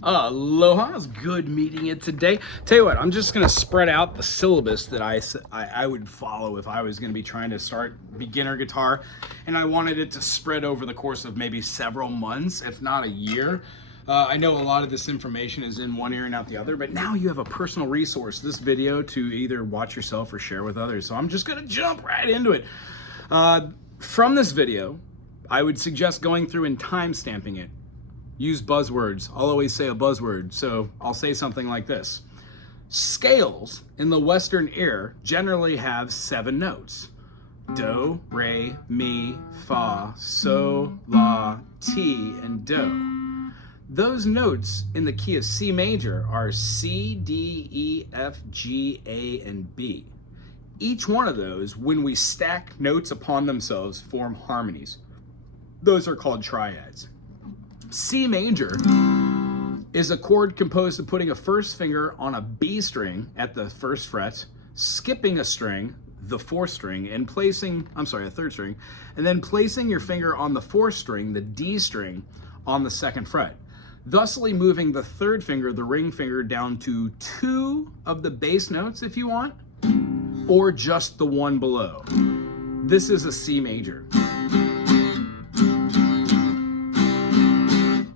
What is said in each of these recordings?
Aloha, it's good meeting you today. Tell you what, I'm just going to spread out the syllabus that I would follow if I was going to be trying to start beginner guitar, and I wanted it to spread over the course of maybe several months, if not a year. I know a lot of this information is in one ear and out the other, but now you have a personal resource, this video, to either watch yourself or share with others. So I'm just going to jump right into it. From this video, I would suggest going through and time stamping it. Use buzzwords. I'll always say a buzzword, so I'll say something like this. Scales in the Western ear generally have 7 notes. Do, re, mi, fa, so, la, ti, and do. Those notes in the key of C major are C, D, E, F, G, A, and B. Each one of those, when we stack notes upon themselves, form harmonies. Those are called triads. C major is a chord composed of putting a first finger on a B string at the first fret, skipping a string, the 4th string, and placing, a 3rd string, and then placing your finger on the 4th string, the D string, on the 2nd fret, thusly moving the 3rd finger, the ring finger, down to 2 of the bass notes if you want, or just the one below. This is a C major.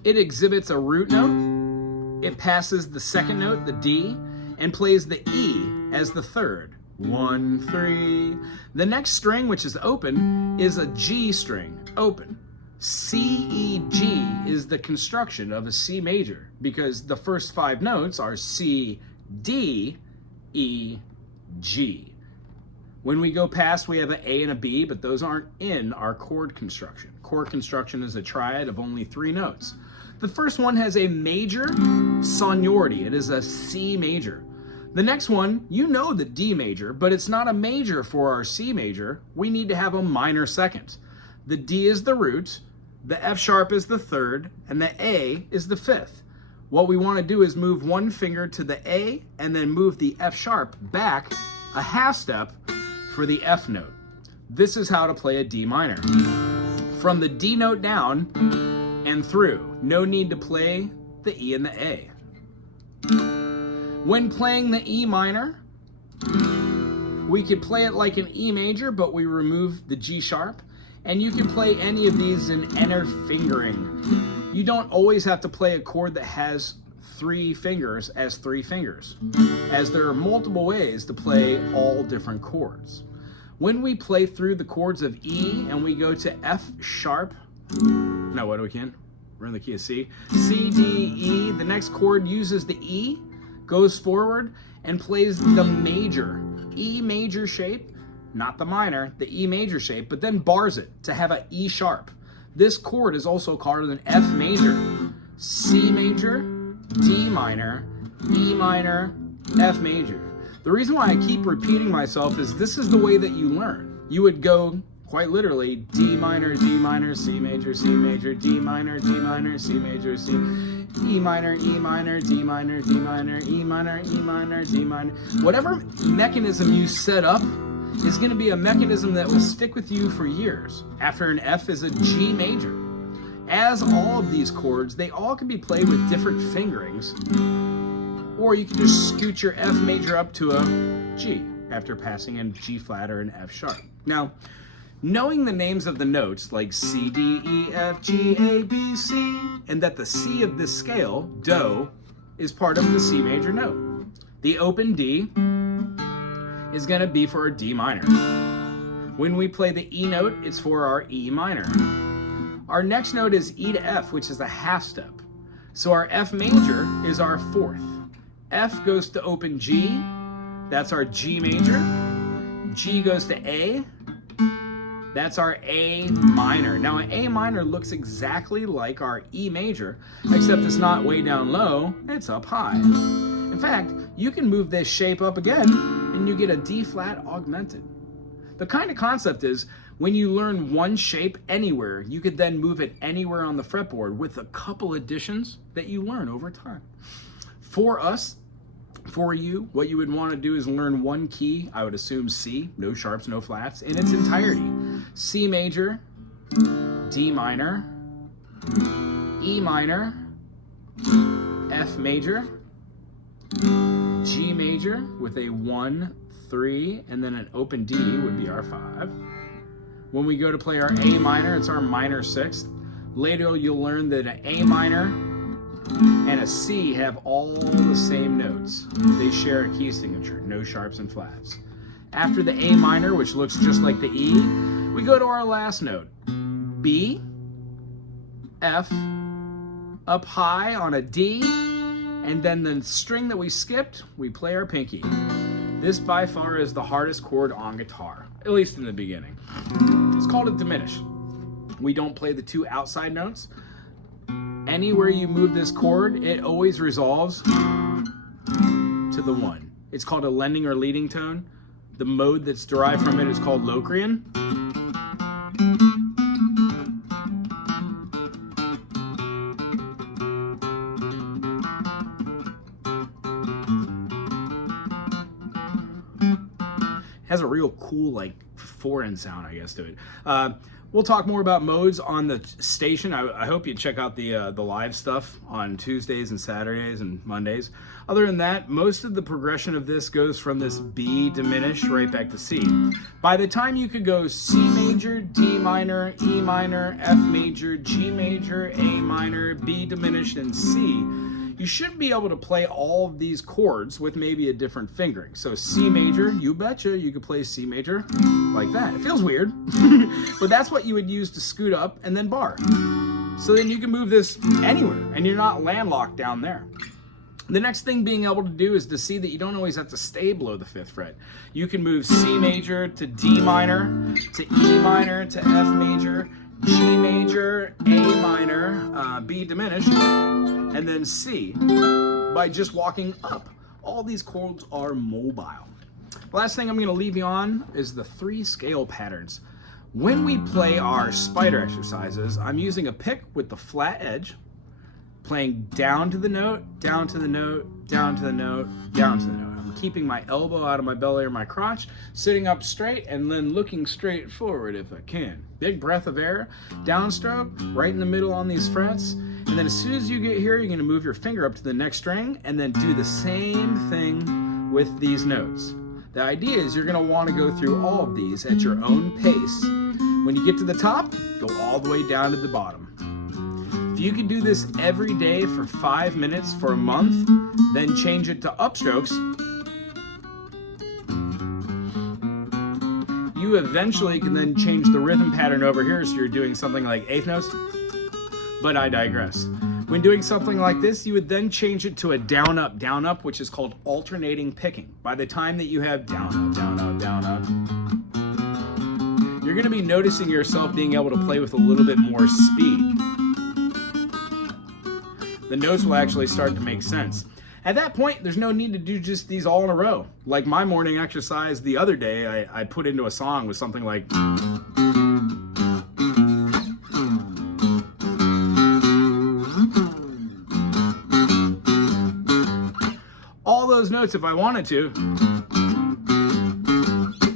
It exhibits a root note, it passes the 2nd note, the D, and plays the E as the 3rd. 1, 3. The next string, which is open, is a G string, open. C, E, G is the construction of a C major because the first 5 notes are C, D, E, G. When we go past, we have an A and a B, but those aren't in our chord construction. Chord construction is a triad of only 3 notes. The first one has a major sonority. It is a C major. The next one, you know the D major, but it's not a major for our C major. We need to have a minor second. The D is the root, the F sharp is the 3rd, and the A is the 5th. What we want to do is move one finger to the A and then move the F sharp back a half step for the F note. This is how to play a D minor. From the D note down and through. No need to play the E and the A. When playing the E minor, we could play it like an E major, but we remove the G sharp, and you can play any of these in inner fingering. You don't always have to play a chord that has 3 fingers as 3 fingers, as there are multiple ways to play all different chords. When we play through the chords of E and we go to F sharp, no, what do we can? We're in the key of C. C, D, E, the next chord uses the E, goes forward, and plays the major, E major shape, not the minor, the E major shape, but then bars it to have an E sharp. This chord is also called an F major, C major, D minor, E minor, F major. The reason why I keep repeating myself is this is the way that you learn. You would go quite literally D minor, C major, D minor, C major, C, E minor, D minor, E minor, E minor, D minor. Whatever mechanism you set up is going to be a mechanism that will stick with you for years. After an F is a G major. As all of these chords, they all can be played with different fingerings, or you can just scoot your F major up to a G after passing a G flat or an F sharp. Now, knowing the names of the notes like C, D, E, F, G, A, B, C, and that the C of this scale, do, is part of the C major note. The open D is going to be for a D minor. When we play the E note, it's for our E minor. Our next note is E to F, which is a half step. So our F major is our 4th. F goes to open G, that's our G major. G goes to A, that's our A minor. Now an A minor looks exactly like our E major, except it's not way down low, it's up high. In fact, you can move this shape up again and you get a D flat augmented. The kind of concept is when you learn one shape anywhere, you could then move it anywhere on the fretboard with a couple additions that you learn over time. For us, for you, what you would want to do is learn one key, I would assume C, no sharps, no flats, in its entirety. C major, D minor, E minor, F major, G major with a 1, 3, and then an open D would be our 5. When we go to play our A minor, it's our minor 6th. Later you'll learn that an A minor and a C have all the same notes. They share a key signature, no sharps and flats. After the A minor, which looks just like the E, we go to our last note. B, F, up high on a D, and then the string that we skipped, we play our pinky. This by far is the hardest chord on guitar, at least in the beginning. It's called a diminish. We don't play the 2 outside notes. Anywhere you move this chord, it always resolves to the 1. It's called a lending or leading tone. The mode that's derived from it is called Locrian. Has a real cool, like, foreign sound, I guess, to it. We'll talk more about modes on the station. I hope you check out the live stuff on Tuesdays and Saturdays and Mondays. Other than that, most of the progression of this goes from this B diminished right back to C. By the time you could go C major, D minor, E minor, F major, G major, A minor, B diminished, and C, you should be able to play all of these chords with maybe a different fingering. So C major, you betcha, you could play C major like that. It feels weird, but that's what you would use to scoot up and then bar. So then you can move this anywhere and you're not landlocked down there. The next thing being able to do is to see that you don't always have to stay below the 5th fret. You can move C major to D minor, to E minor, to F major, G major, A minor, B diminished, and then C by just walking up. All these chords are mobile. Last thing I'm going to leave you on is the 3 scale patterns. When we play our spider exercises, I'm using a pick with the flat edge, playing down to the note, down to the note, down to the note, down to the note. I'm keeping my elbow out of my belly or my crotch, sitting up straight, and then looking straight forward if I can. Big breath of air, downstroke, right in the middle on these frets. And then as soon as you get here, you're going to move your finger up to the next string and then do the same thing with these notes. The idea is you're going to want to go through all of these at your own pace. When you get to the top, go all the way down to the bottom. If you can do this every day for 5 minutes for a month, then change it to upstrokes, you eventually can then change the rhythm pattern over here so you're doing something like 8th notes, but I digress. When doing something like this, you would then change it to a down, up, which is called alternating picking. By the time that you have down, up, down, up, down, up, you're going to be noticing yourself being able to play with a little bit more speed. The notes will actually start to make sense. At that point, there's no need to do just these all in a row. Like my morning exercise the other day, I put into a song with something like... all those notes, if I wanted to,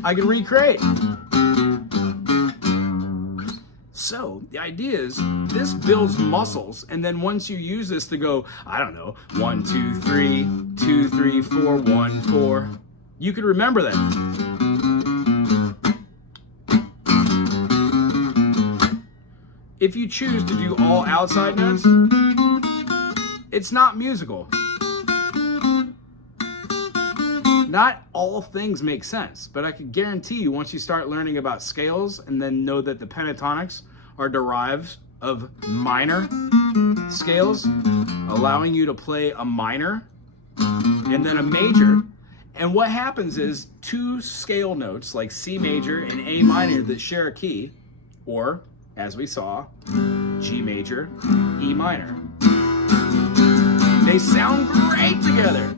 I can recreate. So the idea is this builds muscles, and then once you use this to go, I don't know, 1, 2, 3, 2, 3, 4, 1, 4, you can remember that. If you choose to do all outside notes, it's not musical. Not all things make sense, but I can guarantee you once you start learning about scales and then know that the pentatonics are derived of minor scales, allowing you to play a minor and then a major. And what happens is 2 scale notes like C major and A minor that share a key, or as we saw, G major, E minor. They sound great together.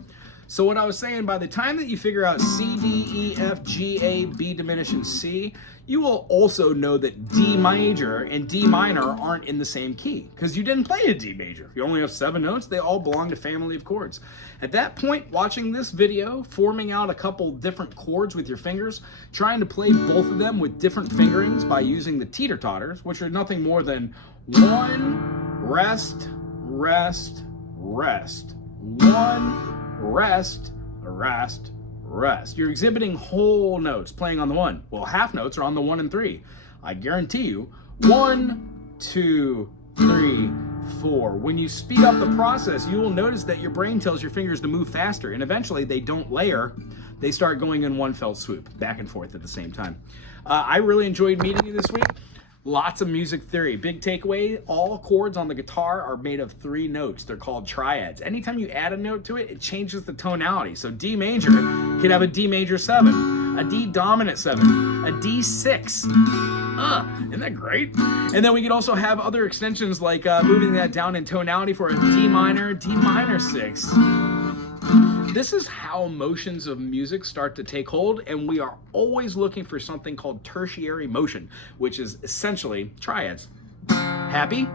So what I was saying, by the time that you figure out C, D, E, F, G, A, B diminished, and C, you will also know that D major and D minor aren't in the same key because you didn't play a D major. If you only have 7 notes, they all belong to family of chords. At that point, watching this video, forming out a couple different chords with your fingers, trying to play both of them with different fingerings by using the teeter-totters, which are nothing more than 1, rest, rest, rest. 1, rest, rest, rest. You're exhibiting whole notes playing on the 1. Well, half notes are on the 1 and 3. I guarantee you, 1, 2, 3, 4. When you speed up the process, you will notice that your brain tells your fingers to move faster, and eventually they don't layer. They start going in one fell swoop, back and forth at the same time. I really enjoyed meeting you this week. Lots of music theory. Big takeaway, all chords on the guitar are made of 3 notes. They're called triads. Anytime you add a note to it, it changes the tonality. So D major could have a D major 7, a D dominant 7, a D6. Isn't that great? And then we could also have other extensions like moving that down in tonality for a D minor 6. This is how motions of music start to take hold, and we are always looking for something called tertiary motion, which is essentially triads. Happy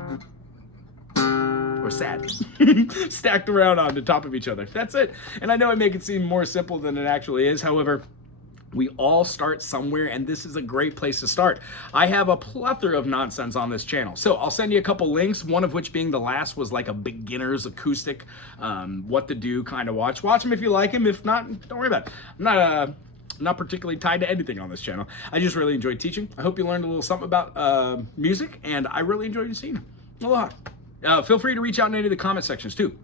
or sad, stacked around on the top of each other. That's it. And I know I make it seem more simple than it actually is. However, we all start somewhere, and this is a great place to start. I have a plethora of nonsense on this channel, so I'll send you a couple links, one of which being the last was like a beginner's acoustic, what to do kind of watch. Watch them if you like them. If not, don't worry about it. I'm not particularly tied to anything on this channel. I just really enjoyed teaching. I hope you learned a little something about music, and I really enjoyed seeing you. Aloha. Feel free to reach out in any of the comment sections too.